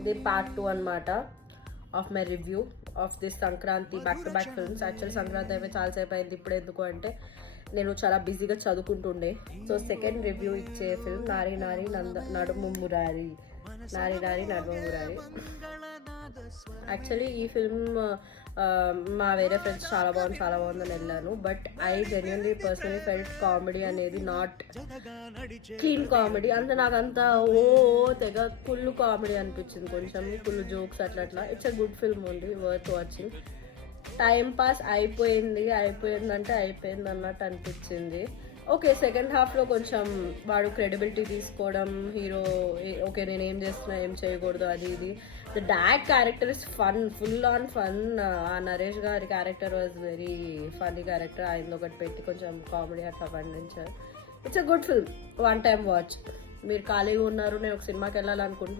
ఇది పార్ట్ 2 అనమాట of my review of this Sankranti back to back films. Actual Sankranti అయిపోయి చాలాసేపు అయింది. ఇప్పుడు ఎందుకు అంటే నేను చాలా బిజీగా చదువుకుంటుండే. సో సెకండ్ రివ్యూ ఇచ్చే ఫిల్మ్ నారి నారి నడుము మురారి. యాక్చువల్లీ ఈ ఫిల్మ్ మా వేరే ఫ్రెండ్స్ చాలా బాగుందని వెళ్ళాను. But I genuinely personally felt comedy అనేది నాట్ క్లీన్ కామెడీ. అంటే నాకు తెగ ఫుల్ కామెడీ అనిపించింది, కొంచెం ఫుల్ జోక్స్ అట్లా. It's a good film only, worth watching. Time pass అయిపోయింది అన్నట్టు అనిపించింది. ఓకే, సెకండ్ హాఫ్లో కొంచెం వాడు క్రెడిబిలిటీ తీసుకోవడం, హీరో ఓకే నేను ఏం చేస్తున్నా ఏం చేయకూడదు అది ఇది. The dad character is fun, full on fun. ఆ నరేష్ గారి character was very funny character. ఆయన ఒకటి పెట్టి కొంచెం కామెడీ అట్లా పండించారు. It's a good film, one time watch. మీరు ఖాళీగా ఉన్నారు, నేను ఒక సినిమాకి వెళ్ళాలనుకుంటున్నాను.